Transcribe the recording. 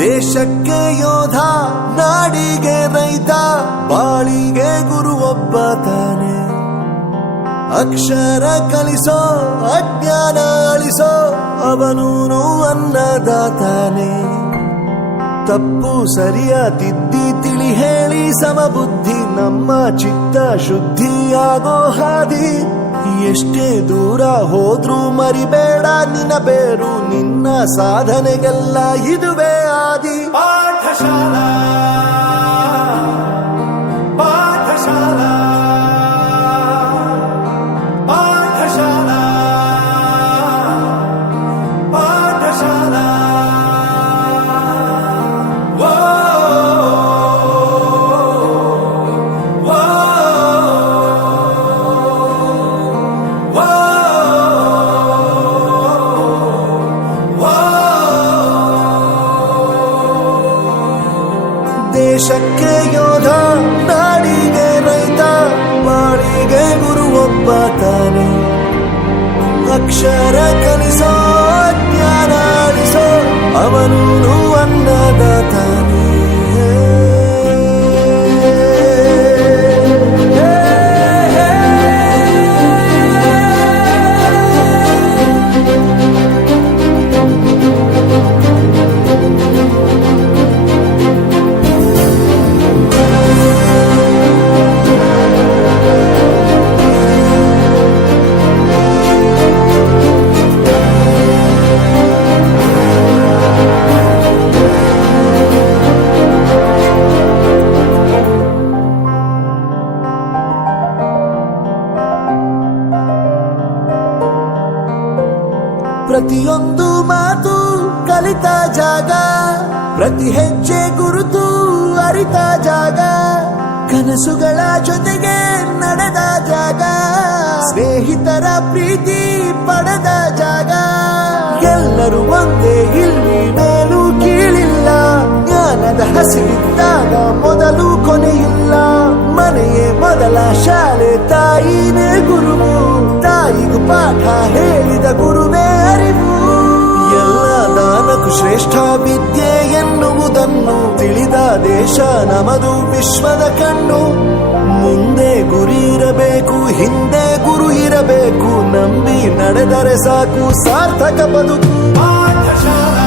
ದೇಶಕ್ಕೆ ಯೋಧ, ನಾಡಿಗೆ ರೈತ, ಬಾಳಿಗೆ ಗುರು ಒಬ್ಬ ತಾನೆ. ಅಕ್ಷರ ಕಲಿಸೋ, ಅಜ್ಞಾನ ಅಳಿಸೋ, ಅವನೂನು ಅನ್ನದಾತಾನೆ. ತಪ್ಪು ಸರಿಯ ತಿದ್ದಿ ತಿಳಿ ಹೇಳಿ ಸಮಬುದ್ಧಿ, ನಮ್ಮ ಚಿತ್ತ ಶುದ್ಧಿಯಾಗೋ ಹಾದಿ. ಎಷ್ಟೇ ದೂರ ಹೋದ್ರೂ ಮರಿಬೇಡ ನಿನ್ನ ಬೇರು, ನಿನ್ನ ಸಾಧನೆಗೆಲ್ಲ ಇದುವೇ ಆದಿ. ಪಾಠಶಾಲಾ ಪಾಠಶಾಲಾ ಪಾಠಶಾಲಾ ಪಾಠಶಾಲಾ. ದೇಶಕ್ಕೆ ಯೋಧ, ನಾಡಿಗೆ ರೈತ, ಬಾಳಿಗೆ ಗುರು ಒಬ್ಬ ತಾನೆ. ಅಕ್ಷರ ಕಲಿಸೋ, ಜ್ಞಾನ ಅಳಿಸೋ, ಅವನೂನು ಅನ್ನದಾತಾನೆ. ಪ್ರತಿಯೊಂದು ಮಾತು ಕಲಿತ ಜಾಗ, ಪ್ರತಿ ಹೆಜ್ಜೆ ಗುರುತು ಅರಿತ ಜಾಗ, ಕನಸುಗಳ ಜೊತೆಗೆ ನಡೆದ ಜಾಗ, ಸ್ನೇಹಿತರ ಪ್ರೀತಿ ಪಡೆದ ಜಾಗ. ಎಲ್ಲರೂ ಒಂದೇ, ಇಲ್ಲಿ ಮೇಲೂ ಕೀಳಿಲ್ಲ, ಜ್ಞಾನದ ಹಸಿವಿದ್ದಾಗ ಮೊದಲು ಕೊನೆಯಿಲ್ಲ. ಮನೆಯೇ ಮೊದಲ ಶಾಲೆ, ತಾಯಿನೇ ಗುರುವು, ತಾಯಿಗೂ ಪಾಠ ಹೇಳಿದ ಗುರುವೇ ಅರಿವು. ಎಲ್ಲ ದಾನಕ್ಕೂ ಶ್ರೇಷ್ಠ ವಿದ್ಯೆ ಎನ್ನುವುದನ್ನು ತಿಳಿದ ದೇಶ ನಮದು, ವಿಶ್ವದ ಕಣ್ಣು. ಮುಂದೆ ಗುರಿ ಇರಬೇಕು, ಹಿಂದೆ ಗುರು ಇರಬೇಕು, ನಂಬಿ ನಡೆದರೆ ಸಾಕು ಸಾರ್ಥಕ ಬದುಕು. ಪಾಠಶಾಲಾ